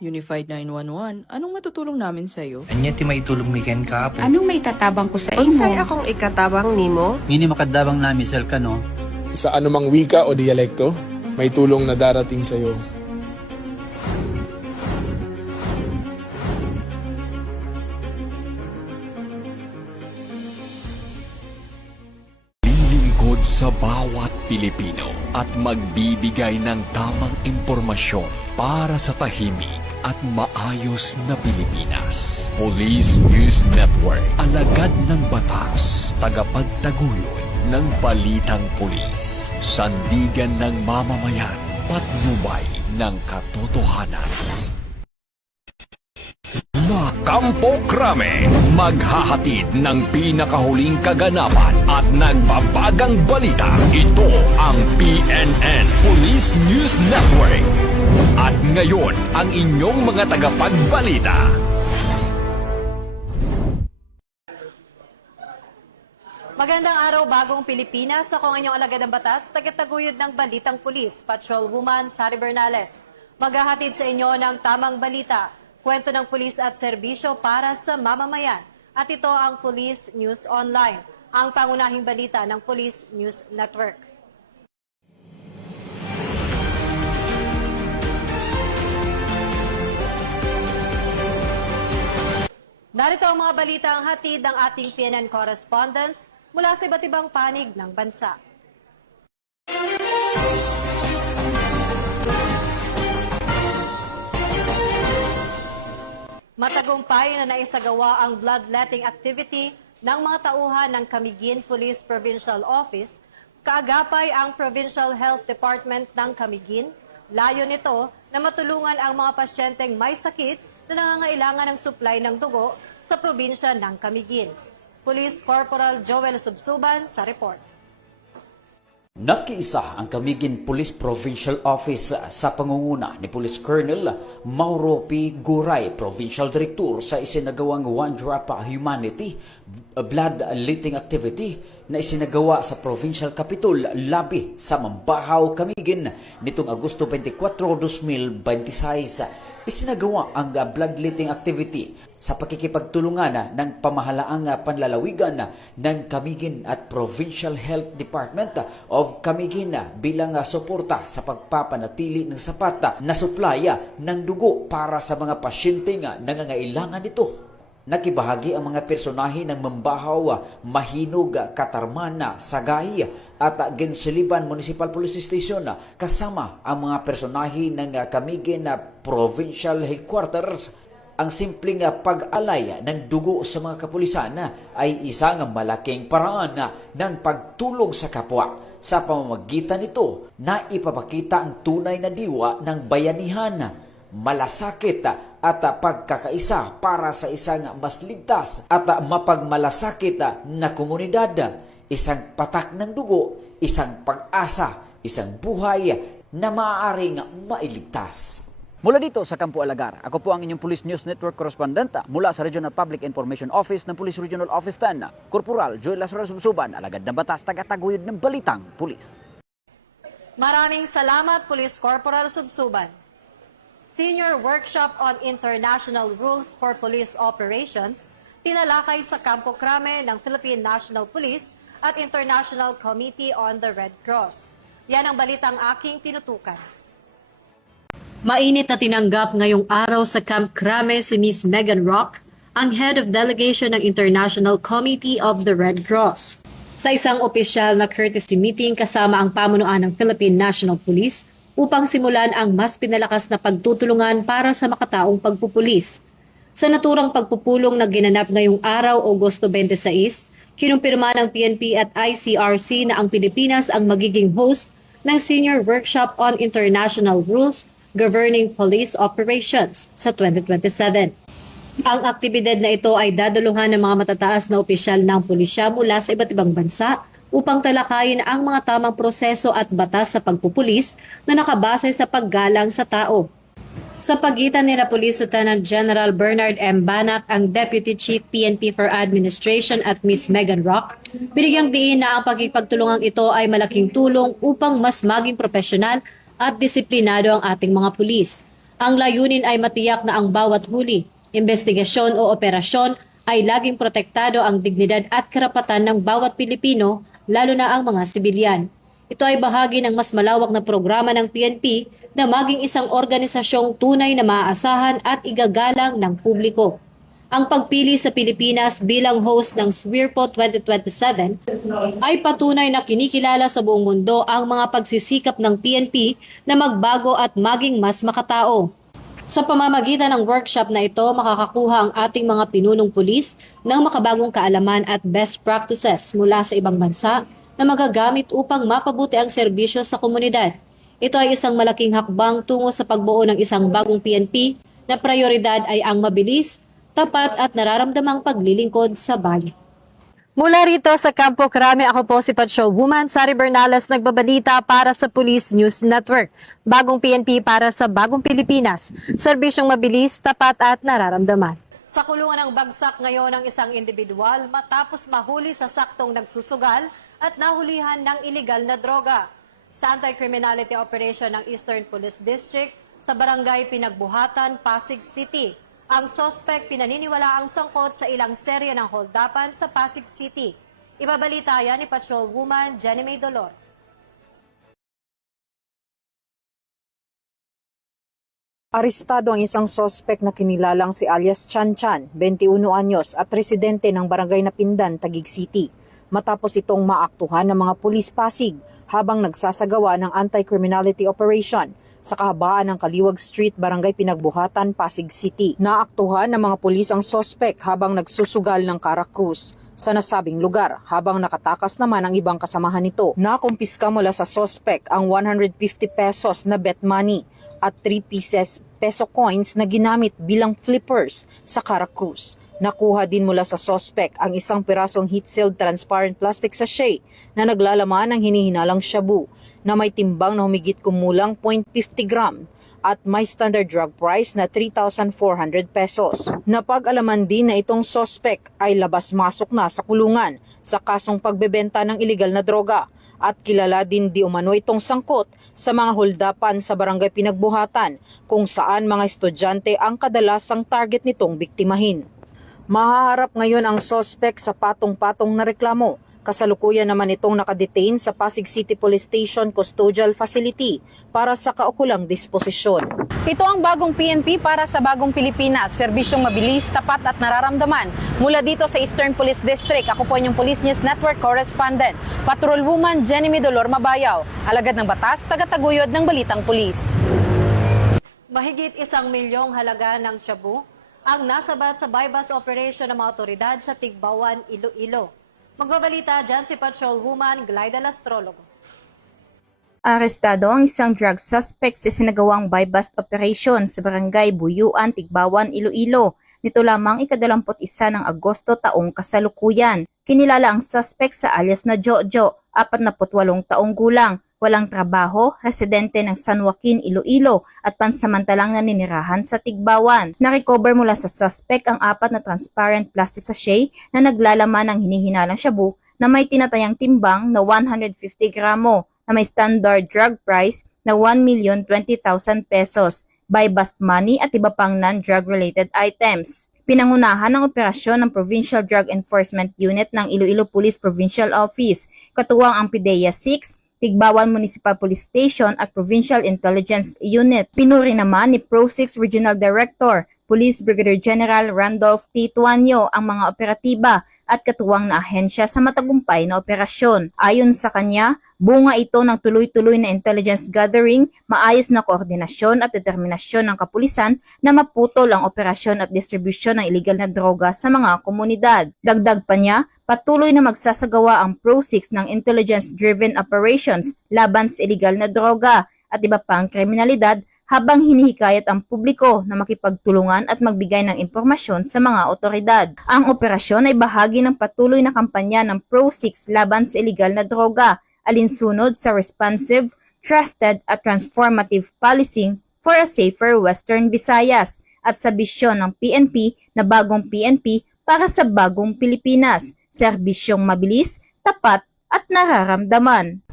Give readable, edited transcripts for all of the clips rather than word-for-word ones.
Unified 911, anong matutulong namin sa'yo? Anya ti maitulog mi ken kapo. Anong may tatabang ko sa Unsay imo? akong ikatabang nimo? Ngini makadabang namisel ka no. Sa anumang wika o dialekto, may tulong na darating sa iyo. Lilingkod sa bawat Pilipino at magbibigay ng tamang impormasyon para sa tahimik at maayos na Pilipinas. Police News Network, alagad ng batas, tagapagtaguyod ng balitang pulis, sandigan ng mamamayan, patnubay ng katotohanan. La Campo Crame, maghahatid ng pinakahuling kaganapan at nagbabagang balita. Ito ang PNN Police News Network. At ngayon, ang inyong mga tagapagbalita. Magandang araw, bagong Pilipinas. Ako ang inyong alagad ng batas, tagataguyod ng Balitang Pulis, Patrolwoman Sari Bernales. Maghahatid sa inyo ng tamang balita, kwento ng pulis at serbisyo para sa mamamayan. At ito ang Police News Online, ang pangunahing balita ng Police News Network. Narito ang mga balita ang hatid ng ating PNN correspondents mula sa iba't ibang panig ng bansa. Matagumpay na naisagawa ang bloodletting activity ng mga tauhan ng Camiguin Police Provincial Office, kaagapay ang Provincial Health Department ng Camiguin. Layo nito na matulungan ang mga pasyenteng may sakit na nangangailangan ng supply ng dugo sa probinsya ng Camiguin. Police Corporal Joel Subsuban sa report. Nakiisa ang Camiguin Police Provincial Office sa pangunguna ni Police Colonel Mauro P. Guray, Provincial Director sa isinagawang One Drop Humanity bloodletting activity na isinagawa sa Provincial Capitol, Labi, sa Mambahaw, Camiguin nitong Agosto 24, 2026. Isinagawa ang bloodletting activity sa pakikipagtulungan ng pamahalaang panlalawigan ng Camiguin at Provincial Health Department of Camiguin bilang suporta sa pagpapanatili ng sapat na supply ng dugo para sa mga pasyenteng nangangailangan nito. Nakibahagi ang mga personahe ng Mambahaw, Mahinog, Katarman, Sagay at Gensiliban Municipal Police Station kasama ang mga personahe ng Camiguin Provincial Headquarters. Ang simpleng pag-alay ng dugo sa mga kapulisan ay isang malaking paraan ng pagtulong sa kapwa. Sa pamamagitan nito, naipapakita ang tunay na diwa ng bayanihan, malasakit at pagkakaisa para sa isang mas ligtas at mapagmalasakit na komunidad. Isang patak ng dugo, isang pag-asa, isang buhay na maaaring mailigtas. Mula dito sa Campo Alagar, ako po ang inyong Police News Network correspondent mula sa Regional Public Information Office ng Police Regional Office 10, Corporal Joel Lazaro Subsuban, alagad ng batas, tagataguyod ng Balitang Pulis. Maraming salamat, Police Corporal Subsuban. Senior Workshop on International Rules for Police Operations, tinalakay sa Campo Crame ng Philippine National Police at International Committee on the Red Cross. Yan ang balitang aking tinutukan. Mainit na tinanggap ngayong araw sa Camp Crame si Ms. Megan Rock, ang Head of Delegation ng International Committee of the Red Cross. Sa isang opisyal na courtesy meeting kasama ang pamunuan ng Philippine National Police upang simulan ang mas pinalakas na pagtutulungan para sa makataong pagpupulis. Sa naturang pagpupulong na ginanap ngayong araw, Agosto 26, kinumpirma ng PNP at ICRC na ang Pilipinas ang magiging host ng Senior Workshop on International Rules Governing Police Operations sa 2027. Ang aktibidad na ito ay daduluhan ng mga matataas na opisyal ng pulisya mula sa iba't ibang bansa upang talakayin ang mga tamang proseso at batas sa pagpupulis na nakabase sa paggalang sa tao. Sa pagitan nila Police Lieutenant General Bernard M. Banac, ang Deputy Chief PNP for Administration at Ms. Megan Rock, binigyang diin na ang pagkipagtulungang ito ay malaking tulong upang mas maging profesional at disiplinado ang ating mga pulis. Ang layunin ay matiyak na ang bawat huli, investigasyon o operasyon ay laging protektado ang dignidad at karapatan ng bawat Pilipino, lalo na ang mga sibilyan. Ito ay bahagi ng mas malawak na programa ng PNP na maging isang organisasyong tunay na maaasahan at igagalang ng publiko. Ang pagpili sa Pilipinas bilang host ng SWIRPO 2027 ay patunay na kinikilala sa buong mundo ang mga pagsisikap ng PNP na magbago at maging mas makatao. Sa pamamagitan ng workshop na ito, makakakuha ang ating mga pinunong pulis ng makabagong kaalaman at best practices mula sa ibang bansa na magagamit upang mapabuti ang serbisyo sa komunidad. Ito ay isang malaking hakbang tungo sa pagbuo ng isang bagong PNP na prioridad ay ang mabilis, tapat at nararamdamang paglilingkod sa bayan. Mula rito sa Campo Crame, ako po si Patrolwoman Sari Bernales, nagbabalita para sa Police News Network. Bagong PNP para sa bagong Pilipinas. Serbisyong mabilis, tapat at nararamdaman. Sa kulungan ng bagsak ngayon ng isang individual matapos mahuli sa saktong nagsusugal at nahulihan ng iligal na droga. Sa Anti-Criminality Operation ng Eastern Police District sa Barangay Pinagbuhatan, Pasig City. Ang sospek pinaniniwala ang sangkot sa ilang serye ng holdapan sa Pasig City. Ibabalita yan ni Patrolwoman Jenny May Dolor. Arestado ang isang sospek na kinilalang si alias Chan Chan, 21 anyos at residente ng Barangay Napindan, Taguig City. Matapos itong maaktuhan ng mga pulis Pasig habang nagsasagawa ng anti-criminality operation sa kahabaan ng Kaliwag Street, Barangay Pinagbuhatan, Pasig City. Naaktuhan ng mga pulis ang sospek habang nagsusugal ng Caracruz sa nasabing lugar habang nakatakas naman ang ibang kasamahan nito. Nakumpiska mula sa sospek ang 150 pesos na bet money at 3 pieces peso coins na ginamit bilang flippers sa Caracruz. Nakuha din mula sa sospek ang isang pirasong heat-sealed transparent plastic sachet na naglalaman ng hinihinalang shabu na may timbang na humigit kumulang 0.50 gram at may standard drug price na 3,400 pesos. Napag-alaman din na itong sospek ay labas-masok na sa kulungan sa kasong pagbebenta ng iligal na droga at kilala din di umano itong sangkot sa mga holdapan sa Barangay Pinagbuhatan kung saan mga estudyante ang kadalasang target nitong biktimahin. Mahaharap ngayon ang sospek sa patong-patong na reklamo. Kasalukuyan naman itong nakadetain sa Pasig City Police Station Custodial Facility para sa kaukulang disposisyon. Ito ang bagong PNP para sa bagong Pilipinas. Serbisyong mabilis, tapat at nararamdaman. Mula dito sa Eastern Police District, ako po inyong Police News Network Correspondent, Patrolwoman Jenny Midolor Mabayaw, alagad ng batas, tagataguyod ng Balitang Pulis. Mahigit 1 milyong halaga ng shabu ang nasabat sa bypass operation ng mga otoridad sa Tigbawan, Iloilo. Magbabalita dyan si Patrolwoman Glyda Lastrologo. Arestado ang isang drug suspect sa sinagawang bypass operation sa Barangay Buyuan, Tigbawan, Iloilo. Nito lamang ika-21 ng Agosto taong kasalukuyan. Kinilala ang suspect sa alias na Jojo, 48 taong gulang. Walang trabaho, residente ng San Joaquin, Iloilo at pansamantalang naninirahan sa Tigbawan. Narecover mula sa suspect ang 4 na transparent plastic sachet na naglalaman ng hinihinalang shabu na may tinatayang timbang na 150 gramo na may standard drug price na 1,020,000 pesos, by bust money at iba pang non-drug related items. Pinangunahan ng operasyon ng Provincial Drug Enforcement Unit ng Iloilo Police Provincial Office, katuwang ang PIDEA 6, Tigbawan Municipal Police Station at Provincial Intelligence Unit. Pinuri naman ni Pro 6 Regional Director, Police Brigadier General Randolph T. Tuanyo ang mga operatiba at katuwang na ahensya sa matagumpay na operasyon. Ayon sa kanya, bunga ito ng tuloy-tuloy na intelligence gathering, maayos na koordinasyon at determinasyon ng kapulisan na maputol ang operasyon at distribusyon ng iligal na droga sa mga komunidad. Dagdag pa niya, patuloy na magsasagawa ang Pro 6 ng intelligence-driven operations laban sa iligal na droga at iba pang kriminalidad habang hinihikayat ang publiko na makipagtulungan at magbigay ng impormasyon sa mga otoridad. Ang operasyon ay bahagi ng patuloy na kampanya ng Pro 6 laban sa iligal na droga, alinsunod sa responsive, trusted at transformative policing for a safer Western Visayas at sa bisyon ng PNP na bagong PNP para sa bagong Pilipinas. Serbisyong mabilis, tapat at nararamdaman.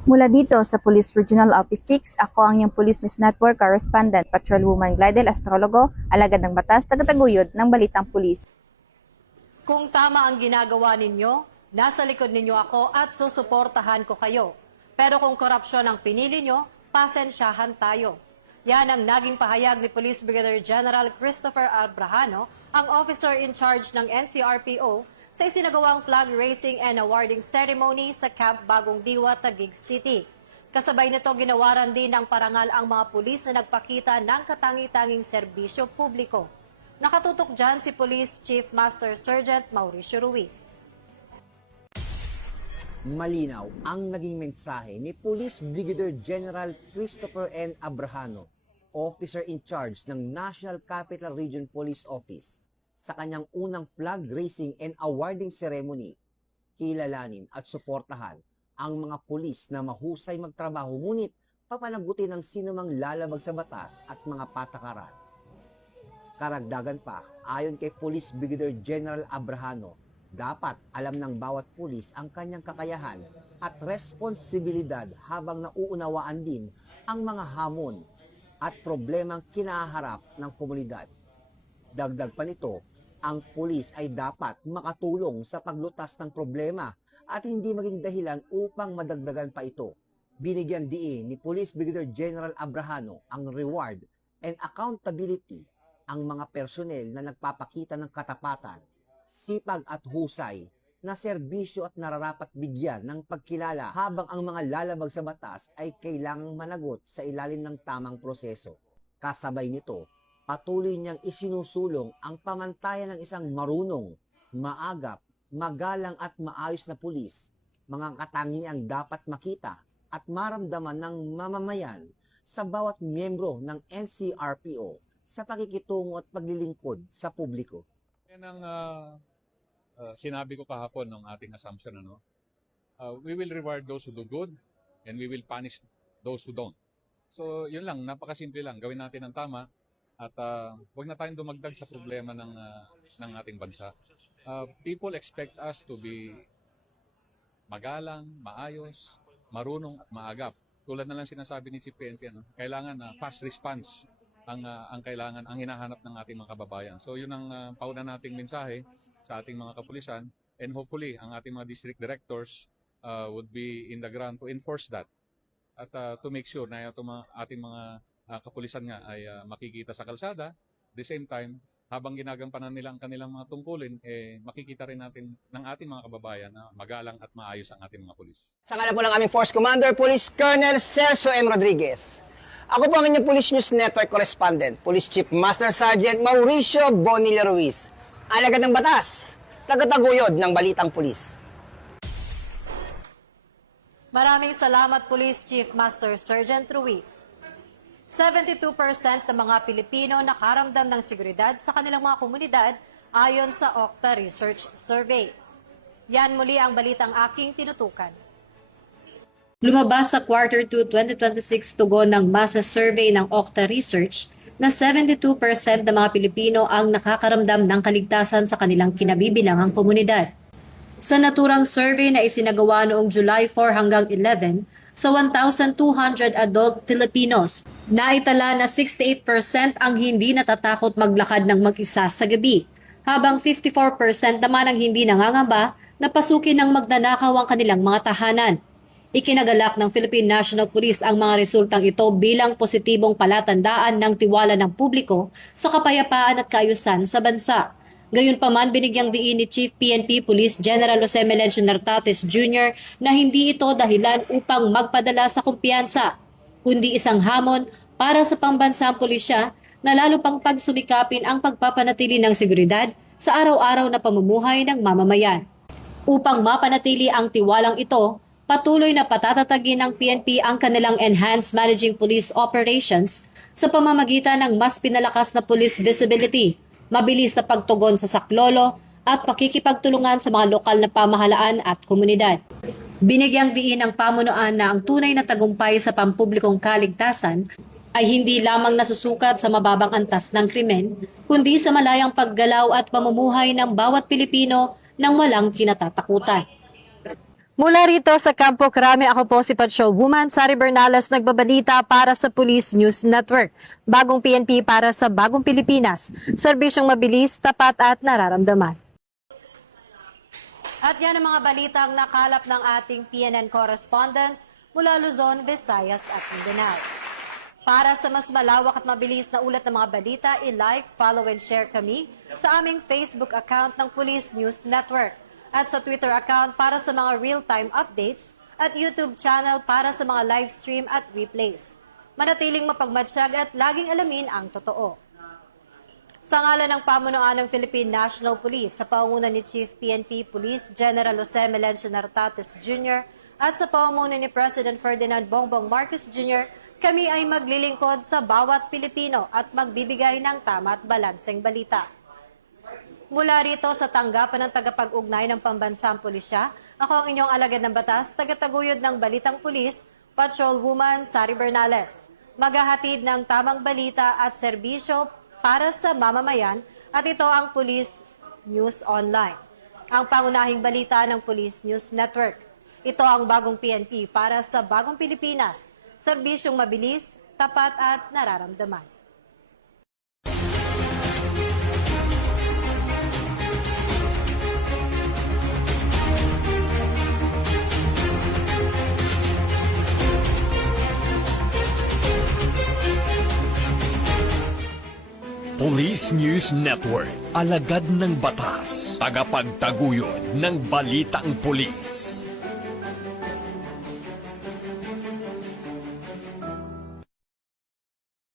Mula dito sa Police Regional Office 6, ako ang iyong Police News Network Correspondent, Patrolwoman Glidel Astrologo, alagad ng batas, tagataguyod ng Balitang Pulis. Kung tama ang ginagawa ninyo, nasa likod ninyo ako at susuportahan ko kayo. Pero kung korupsyon ang pinili nyo, pasensyahan tayo. Yan ang naging pahayag ni Police Brigadier General Christopher Abrahano, ang officer in charge ng NCRPO, sa isinagawang flag raising and awarding ceremony sa Camp Bagong Diwa, Taguig City. Kasabay nito, ginawaran din ng parangal ang mga pulis na nagpakita ng katangi-tanging serbisyo publiko. Nakatutok dyan si Police Chief Master Sergeant Mauricio Ruiz. Malinaw ang naging mensahe ni Police Brigadier General Christopher N. Abrahano, Officer in Charge ng National Capital Region Police Office, sa kanyang unang flag raising and awarding ceremony. Kilalanin at suportahan ang mga pulis na mahusay magtrabaho ngunit papanagutin ng sinumang lalabag sa batas at mga patakaran. Karagdagan pa, ayon kay Police Brigadier General Abrahano, dapat alam ng bawat pulis ang kanyang kakayahan at responsibilidad habang nauunawaan din ang mga hamon at problemang kinaharap ng komunidad. Dagdag pa nito, ang pulis ay dapat makatulong sa paglutas ng problema at hindi maging dahilan upang madagdagan pa ito. Binigyan diin ni Police Brigadier General Abrahano ang reward and accountability ang mga personnel na nagpapakita ng katapatan, sipag at husay na serbisyo at nararapat bigyan ng pagkilala habang ang mga lalabag sa batas ay kailangang managot sa ilalim ng tamang proseso. Kasabay nito, patuloy niyang isinusulong ang pamantayan ng isang marunong, maagap, magalang at maayos na pulis, mga katangiang dapat makita at maramdaman ng mamamayan sa bawat miyembro ng NCRPO sa pakikitungo at paglilingkod sa publiko. Yan ang sinabi ko kahapon ng ating assumption. We will reward those who do good and we will punish those who don't. So yun lang, napakasimple lang. Gawin natin ang tama. At huwag na tayong dumagdag sa problema ng ating bansa. People expect us to be magalang, maayos, marunong at maagap. Tulad na lang sinasabi ni Chief PNP, kailangan fast response ang kailangan, ang hinahanap ng ating mga kababayan. So yun ang pauna nating mensahe sa ating mga kapulisan, and hopefully ang ating mga district directors would be in the ground to enforce that at to make sure na itong ating mga kapulisan nga ay makikita sa kalsada. At the same time, habang ginagampanan nila ang kanilang mga tungkulin, makikita rin natin ng ating mga kababayan na magalang at maayos ang ating mga pulis. Sa ngalan po ng aming Force Commander, Police Colonel Celso M. Rodriguez. Ako po ang inyong Police News Network Correspondent, Police Chief Master Sergeant Mauricio Bonilla Ruiz. Alagad ng batas, tagataguyod ng Balitang Pulis. Maraming salamat, Police Chief Master Sergeant Ruiz. 72% ng mga Pilipino nakaramdam ng seguridad sa kanilang mga komunidad ayon sa Okta Research Survey. Yan muli ang balitang aking tinutukan. Lumabas sa Q2 2026 tugon ng masa survey ng Okta Research na 72% ng mga Pilipino ang nakakaramdam ng kaligtasan sa kanilang kinabibilangang komunidad. Sa naturang survey na isinagawa noong July 4 hanggang 11, sa 1,200 adult Filipinos, naitala na 68% ang hindi natatakot maglakad ng mag-isa sa gabi, habang 54% naman ang hindi nangangamba na pasukin ng magnanakaw ang kanilang mga tahanan. Ikinagalak ng Philippine National Police ang mga resultang ito bilang positibong palatandaan ng tiwala ng publiko sa kapayapaan at kaayusan sa bansa. Gayunpaman, binigyang diin ni Chief PNP Police General Jose Melencio Nartates Jr. na hindi ito dahilan upang magpadala sa kumpiyansa, kundi isang hamon para sa pambansang pulisya na lalo pang pagsumikapin ang pagpapanatili ng seguridad sa araw-araw na pamumuhay ng mamamayan. Upang mapanatili ang tiwalang ito, patuloy na patatatagin ng PNP ang kanilang Enhanced Managing Police Operations sa pamamagitan ng mas pinalakas na police visibility, mabilis na pagtugon sa saklolo at pakikipagtulungan sa mga lokal na pamahalaan at komunidad. Binigyang diin ng pamunuan na ang tunay na tagumpay sa pampublikong kaligtasan ay hindi lamang nasusukat sa mababang antas ng krimen, kundi sa malayang paggalaw at pamumuhay ng bawat Pilipino nang walang kinatatakutan. Mula rito sa Campo Crame, ako po si Patrolwoman Sari Bernales, nagbabalita para sa Police News Network. Bagong PNP para sa bagong Pilipinas. Serbisyong mabilis, tapat at nararamdaman. At yan ang mga balitang nakalap ng ating PNN correspondents mula Luzon, Visayas at Mindanao. Para sa mas malawak at mabilis na ulat ng mga balita, i-like, follow and share kami sa aming Facebook account ng Police News Network at sa Twitter account para sa mga real-time updates at YouTube channel para sa mga live stream at replays. Manatiling mapagmatsyag at laging alamin ang totoo. Sa ngalan ng pamunuan ng Philippine National Police sa pangunguna ni Chief PNP Police General Jose Melencio Nartates Jr. at sa pamumuno ni President Ferdinand Bongbong Marcos Jr., kami ay maglilingkod sa bawat Pilipino at magbibigay ng tama at balanseng balita. Mula rito sa tanggapan ng tagapag-ugnay ng Pambansang Pulisya, ako ang inyong alagad ng batas, tagataguyod ng Balitang Pulis, Patrolwoman Sari Bernales. Maghahatid ng tamang balita at serbisyo para sa mamamayan at ito ang Police News Online. Ang pangunahing balita ng Police News Network. Ito ang bagong PNP para sa bagong Pilipinas. Serbisyong mabilis, tapat at nararamdaman. Police News Network, alagad ng batas, tagapagtaguyod ng balitang pulis.